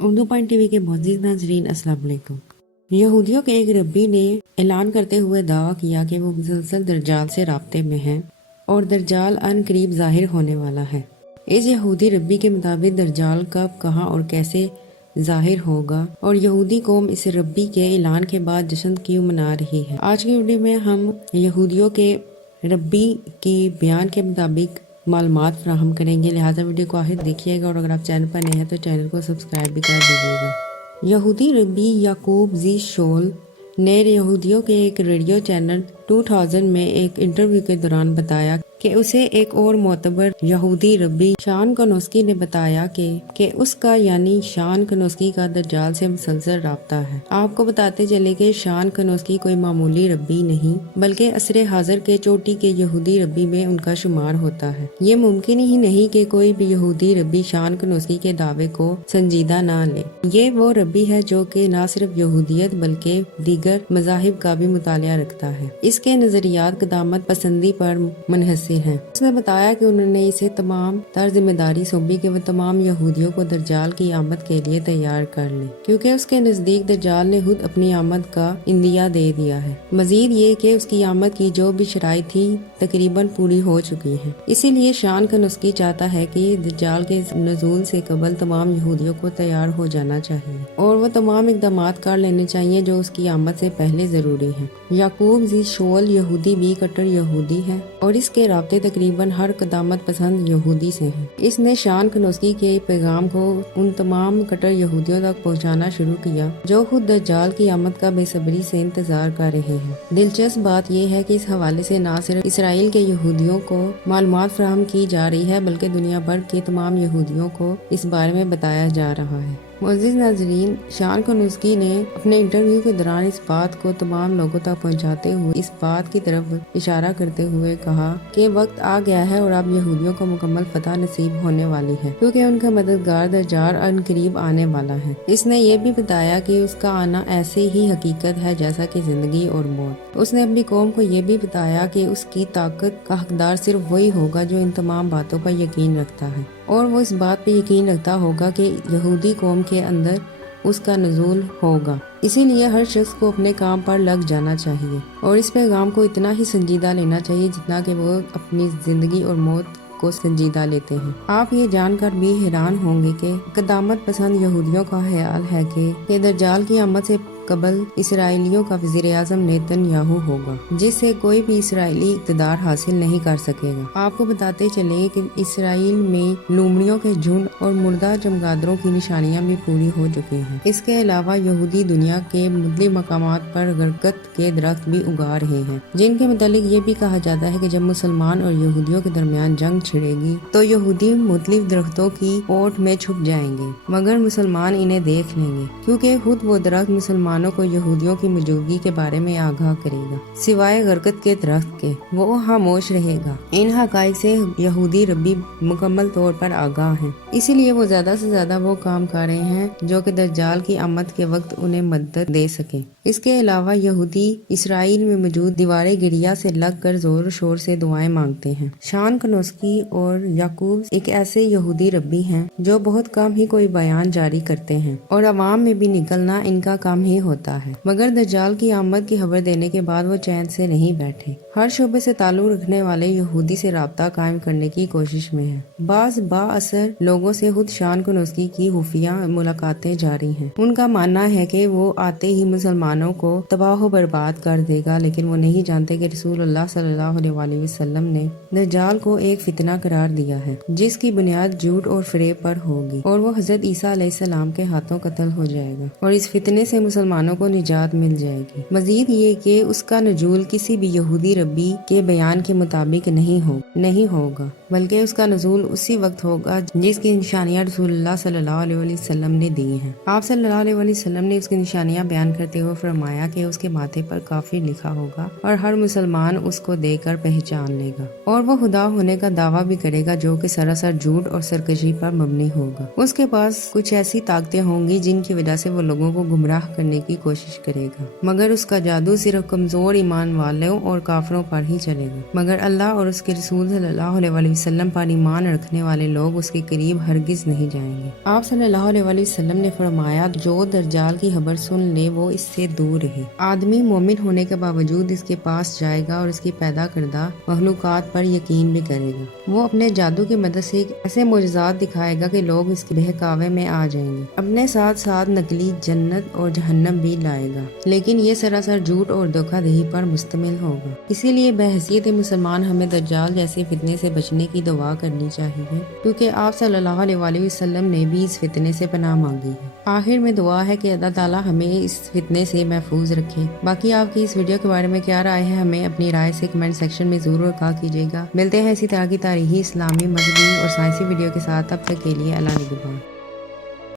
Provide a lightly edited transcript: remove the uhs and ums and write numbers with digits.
Urdu point TV के मोअज़्ज़िज़ नाज़रीन, अस्सलाम वालेकुम। यहूदियों के एक रब्बी ने ऐलान करते हुए दावा किया कि वो मुसलसल दज्जाल से राब्ते में हैं और दज्जाल अन करीब ज़ाहिर होने वाला है। इस यहूदी रब्बी के मुताबिक दज्जाल कब, कहाँ और कैसे ज़ाहिर होगा और यहूदी कौम इस रब्बी के ऐलान के बाद जश्न क्यों मना रही है। आज की वीडियो में हम यहूदियों के रब्बी की बयान के मुताबिक मालूमात फराहम करेंगे, लिहाजा वीडियो को आखिर देखिएगा और अगर आप चैनल पर नए हैं तो चैनल को सब्सक्राइब भी कर दीजिएगा। यहूदी रब्बी याकूब ज़ी शोल ने यहूदियों के एक रेडियो चैनल 2000 में एक इंटरव्यू के दौरान बताया कि उसे एक और मोतबर यहूदी रब्बी शान कनोस्की ने बताया कि उसका यानी शान कनोस्की का दज्जाल से मुसलसल राब्ता है। आपको बताते चले कि शान कनोस्की कोई मामूली रब्बी नहीं बल्कि असरे हाजिर के चोटी के यहूदी रब्बी में उनका शुमार होता है। ये मुमकिन ही नहीं कि कोई भी यहूदी रब्बी शान कनोस्की के दावे को संजीदा ना ले। ये वो रब्बी है जो कि न सिर्फ यहूदियत बल्कि दीगर मज़ाहिब का भी मुतालिया रखता है। इसके नजरियात क़दामत पसंदी पर मुनहसर हैं। उसने बताया कि उन्होंने इसे तमाम तर जिम्मेदारी सौंपी कि वो तमाम यहूदियों को दज्जाल की आमद के लिए तैयार कर ले, क्योंकि उसके नजदीक दज्जाल ने खुद अपनी आमद का इंदिया दे दिया है। मजीद ये कि उसकी आमद की जो भी शराइत थी तकरीबन पूरी हो चुकी है। इसीलिए शान कनोस्की चाहता है कि दज्जाल के नज़ूल से कबल तमाम यहूदियों को तैयार हो जाना चाहिए और वो तमाम इकदाम कर लेने चाहिए जो उसकी आमद से पहले जरूरी है। याकूब ज़ी शोल यहूदी भी कट्टर यहूदी है और इसके राब्ते तकरीबन हर क़दामत पसंद यहूदी से हैं। इसने शान कनोस्की के पैगाम को उन तमाम कट्टर यहूदियों तक पहुंचाना शुरू किया जो खुद दज्जाल की आमद का बेसब्री से इंतजार कर रहे हैं। दिलचस्प बात यह है कि इस हवाले से न सिर्फ इसराइल के यहूदियों को मालूमात फराहम की जा रही है बल्कि दुनिया भर के तमाम यहूदियों को इस बारे में बताया जा रहा है। मुअज़्ज़िज़ नाज़रीन, शान कनोस्की ने अपने इंटरव्यू के दौरान इस बात को तमाम लोगों तक पहुंचाते हुए इस बात की तरफ इशारा करते हुए कहा कि वक्त आ गया है और अब यहूदियों को मुकम्मल फतह नसीब होने वाली है, क्योंकि उनका मददगार दज्जाल अन करीब आने वाला है। इसने ये भी बताया कि उसका आना ऐसे ही हकीकत है जैसा कि जिंदगी और मौत। उसने अपनी कौम को ये भी बताया कि उसकी ताकत का हकदार सिर्फ वही होगा जो इन तमाम बातों पर यकीन रखता है और वो इस बात पे यकीन रखता होगा कि यहूदी कौम के अंदर उसका नज़ूल होगा। इसीलिए हर शख्स को अपने काम पर लग जाना चाहिए और इस पैगाम को इतना ही संजीदा लेना चाहिए जितना कि वो अपनी जिंदगी और मौत को संजीदा लेते हैं। आप ये जानकर भी हैरान होंगे कि क़दामत पसंद यहूदियों का ख्याल है कि दज्जाल की आमद से कबल इसराइलियों का वज़ीर आज़म नेतन्याहू होगा, जिससे कोई भी इसराइली इक़्तिदार हासिल नहीं कर सकेगा। आपको बताते चले कि इसराइल में लोमड़ियों के झुंड और मुर्दा चमगादड़ों की निशानियां भी पूरी हो चुकी हैं। इसके अलावा यहूदी दुनिया के मुख्तलिफ मकामात पर गरकत के दरख्त भी उगा रहे हैं, जिनके मुतालिक ये भी कहा जाता है कि जब मुसलमान और यहूदियों के दरमियान जंग छिड़ेगी तो यहूदी मुख्तलिफ दरख्तों की ओट में छुप जाएंगे मगर मुसलमान इन्हें देख लेंगे, क्योंकि खुद वो दरख्त मुसलमान को यहूदियों की मौजूदगी के बारे में आगाह करेगा। सिवाय गरकत के दरख्त के वो खामोश रहेगा। इन हकाइक से यहूदी रब्बी मुकम्मल तौर पर आगाह हैं, इसीलिए वो ज्यादा से ज्यादा वो काम कर रहे हैं जो कि दज्जाल की आमद के वक्त उन्हें मदद दे सके। इसके अलावा यहूदी इसराइल में मौजूद दीवारे गिरिया से लगकर जोर शोर से दुआएं मांगते हैं। शान कनोस्की और याकूब एक ऐसे यहूदी रब्बी हैं जो बहुत कम ही कोई बयान जारी करते हैं और अवाम में भी निकलना इनका काम ही होता है, मगर दज्जाल की आमद की खबर देने के बाद वो चैन से नहीं बैठे। हर शोबे से ताल्लुक रखने वाले यहूदी से राब्ता कायम करने की कोशिश में है। बाज बाअसर लोगों से खुद शान कनोस्की की खुफिया मुलाकातें जारी हैं। उनका मानना है कि वो आते ही मुसलमानों को तबाह बर्बाद कर देगा, लेकिन वो नहीं जानते कि रसूलुल्लाह सल्लल्लाहु अलैहि वसल्लम ने दज्जाल को एक फितना करार दिया है जिसकी बुनियाद झूठ और फरेब पर होगी और वो हजरत ईसा अलैहिस्सलाम के हाथों कत्ल हो जाएगा और इस फितने से मुसलमानों को निजात मिल जाएगी। मजीद ये कि उसका नजूल किसी भी यहूदी रब्बी के बयान के मुताबिक नहीं होगा बल्कि उसका नजूल उसी वक्त होगा जिसकी निशानियां रसूलुल्लाह सल्लल्लाहु अलैहि वसल्लम ने दी हैं। आप सल्लल्लाहु अलैहि वसल्लम ने उसकी निशानियां बयान करते हुए फरमाया कि उसके माथे पर काफिर लिखा होगा और हर मुसलमान उसको देखकर पहचान लेगा और वो खुदा होने का दावा भी करेगा जो कि सरासर झूठ और सरकशी पर मबनी होगा। उसके पास कुछ ऐसी ताकतें होंगी जिनकी वजह से वो लोगों को गुमराह करने की कोशिश करेगा, मगर उसका जादू सिर्फ कमजोर ईमान वालों और काफिरों पर ही चलेगा। मगर अल्लाह और उसके रसूल सल्लल्लाहु अलैहि وسلم پر ایمان رکھنے والے لوگ اس کے قریب ہرگز نہیں جائیں گے۔ آپ صلی اللہ علیہ وسلم نے فرمایا جو دجال کی خبر سن لے وہ اس سے دور رہے۔ آدمی مومن ہونے کے باوجود اس کے پاس جائے گا اور اس کی پیدا کردہ مخلوقات پر یقین بھی کرے گا۔ وہ اپنے جادو کی مدد سے ایسے معجزات دکھائے گا کہ لوگ اس کے بہکاوے میں آ جائیں گے۔ اپنے ساتھ ساتھ نقلی جنت اور جہنم بھی لائے گا، لیکن یہ سراسر جھوٹ اور دھوکہ دہی پر مشتمل ہوگا۔ اسی لیے بحیثیت مسلمان ہمیں دجال جیسے فتنے سے بچنے کی دعا کرنی چاہیے، کیونکہ آپ صلی اللہ علیہ وسلم نے بھی اس فتنے سے پناہ مانگی ہے۔ آخر میں دعا ہے کہ اللہ تعالیٰ ہمیں اس فتنے سے محفوظ رکھے۔ باقی آپ کی اس ویڈیو کے بارے میں کیا رائے ہے، ہمیں اپنی رائے سے کمنٹ سیکشن میں ضرور آگاہ کیجیے گا۔ ملتے ہیں اسی طرح کی تاریخی، اسلامی، مذہبی اور سائنسی ویڈیو کے ساتھ، تب تک کے لیے اللہ نگہبان۔